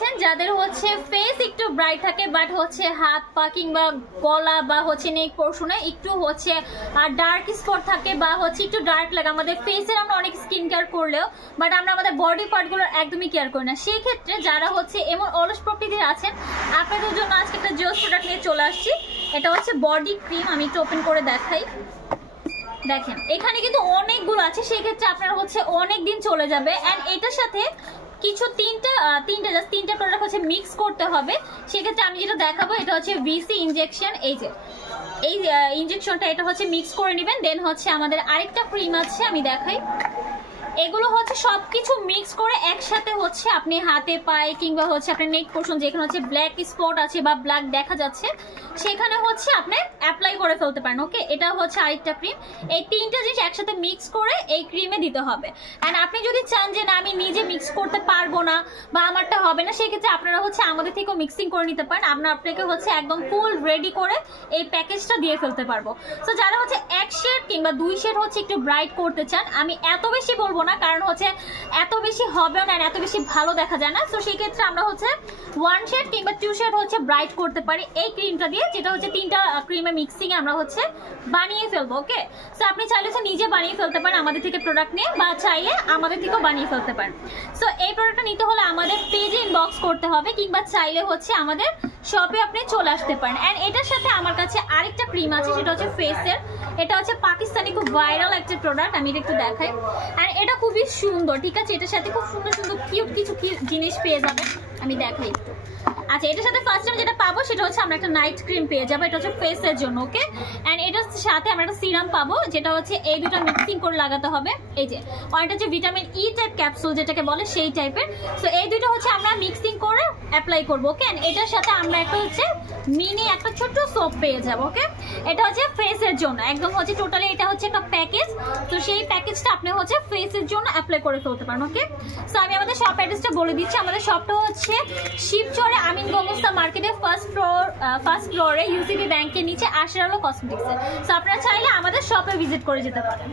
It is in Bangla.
আছেন যাদের হচ্ছে ফেস একটু ব্রাইট থাকে বাট হচ্ছে হাত পা কিংবা গলা বা হচ্ছে নেক পোর্শনে একটু হচ্ছে ডার্ক স্পট থাকে বা হচ্ছে একটু ডার্ক লাগে আমাদের ফেসের, আমরা অনেক স্কিন কেয়ার করলেও বাট আমরা আমাদের বডি পার্টগুলো একদমই কেয়ার করি না। সেই ক্ষেত্রে যারা হচ্ছে এমন অলস প্রকৃতির আছেন আপনাদের জন্য আজকে একটা জোস প্রোডাক্ট নিয়ে চলে আসছি। এটা হচ্ছে বডি ক্রিম, আমি একটু ওপেন করে দেখাই। দেখেন এখানে কিন্তু অনেকগুলো আছে, সেই ক্ষেত্রে আপনার হচ্ছে অনেক দিন চলে যাবে। এন্ড এটার সাথে কিছু তিনটা প্রোডাক্ট হচ্ছে মিক্স করতে হবে। সেক্ষেত্রে আমি যেটা দেখাবো এটা হচ্ছে ভিসি ইনজেকশন। এই যে এই ইনজেকশনটা এটা হচ্ছে মিক্স করে নেবেন। দেন হচ্ছে আমাদের আরেকটা ক্রিম আছে, আমি দেখাই। এগুলো হচ্ছে সবকিছু মিক্স করে একসাথে হচ্ছে আপনি হাতে পায়ে কিংবা হচ্ছে আপনার নেক পোর্শন যেখানে হচ্ছে ব্ল্যাক স্পট আছে বা ব্ল্যাক দেখা যাচ্ছে সেখানে হচ্ছে আপনি অ্যাপ্লাই করে ফেলতে পারেন। ওকে, এটা হচ্ছে আরেকটা ক্রিম। এই তিনটা জিনিস একসাথে মিক্স করে এই ক্রিমে দিতে হবে। অ্যান্ড আপনি যদি চান যে না আমি নিজে মিক্স করতে পারবো না বা আমারটা হবে না, সেক্ষেত্রে আপনারা হচ্ছে আমাদের থেকেও মিক্সিং করে নিতে পারেন। আমরা আপনাকে হচ্ছে একদম ফুল রেডি করে এই প্যাকেজটা দিয়ে ফেলতে পারবো। সো যারা হচ্ছে এক শেড কিংবা দুই শেড হচ্ছে একটু ব্রাইট করতে চান, আমি এত বেশি বলবো না কারণ হচ্ছে এত বেশি হবে না, এত বেশি ভালো দেখা যায় না। তো সেই ক্ষেত্রে আমরা হচ্ছে ওয়ান শেড কিংবা টু শেড হচ্ছে ব্রাইট করতে পারি এই ক্রিমটা দিয়ে, যেটা হচ্ছে তিনটা ক্রিমে মিক্সিং আমরা হচ্ছে বানিয়ে ফেলবো। ওকে, সো আপনি চাইলে হচ্ছে নিজে বানিয়ে ফেলতে পারেন আমাদের থেকে প্রোডাক্ট নিয়ে, বা চাইলে আমাদের থেকেও বানিয়ে ফেলতে পারেন। সো এই প্রোডাক্টটা নিতে হলে আমাদের পেজে ইনবক্স করতে হবে কিংবা চাইলে হচ্ছে আমাদের শপে আপনি চলে আসতে পারেন। অ্যান্ড এটার সাথে আমার কাছে আরেকটা ক্রিম আছে, সেটা হচ্ছে ফেসের। এটা হচ্ছে পাকিস্তানি খুব ভাইরাল একটা প্রোডাক্ট, আমি এটা একটু দেখাই। অ্যান্ড এটা খুবই সুন্দর, ঠিক আছে? এটার সাথে খুব সুন্দর সুন্দর কিউট কিছু জিনিস পেয়ে যাবেন, আমি দেখাই একটু। আচ্ছা, এটার সাথে ফার্স্ট টাইম যেটা পাবো সেটা হচ্ছে আমরা একটা নাইট ক্রিম পেয়ে যাবো, এটা হচ্ছে ফেসের জন্য। ওকে, অ্যান্ড এটার সাথে আমরা একটা সিরাম পাবো, যেটা হচ্ছে এই দুটো মিক্সিং করে লাগাতে হবে। এই যে অনেকটা হচ্ছে ভিটামিন ই টাইপ ক্যাপসুল যেটাকে বলে সেই টাইপের। সো এই দুটো হচ্ছে আমরা মিক্সিং করে অ্যাপ্লাই করবো। ওকে, অ্যান্ড এটার সাথে আমরা একটা হচ্ছে মিনি একটা ছোট্ট সোপ পেয়ে যাবো। ওকে, এটা হচ্ছে ফেসের জন্য একদম হচ্ছে টোটালি এটা হচ্ছে একটা প্যাকেজ। তো সেই প্যাকেজটা আপনি হচ্ছে ফেসের জন্য অ্যাপ্লাই করে ফেলতে পারেন। ওকে, সো আমি আমাদের শপ অ্যাড্রেসটা বলে দিচ্ছি। আমাদের শপটা হচ্ছে শিবচরে আমিন গঙ্গোস্তা মার্কেটের ফার্স্ট ফ্লোরে ইউসিবি ব্যাংকের নিচে আশির আলো কসমেটিক্সে। সো আপনারা চাইলে আমাদের শপে ভিজিট করে যেতে পারেন।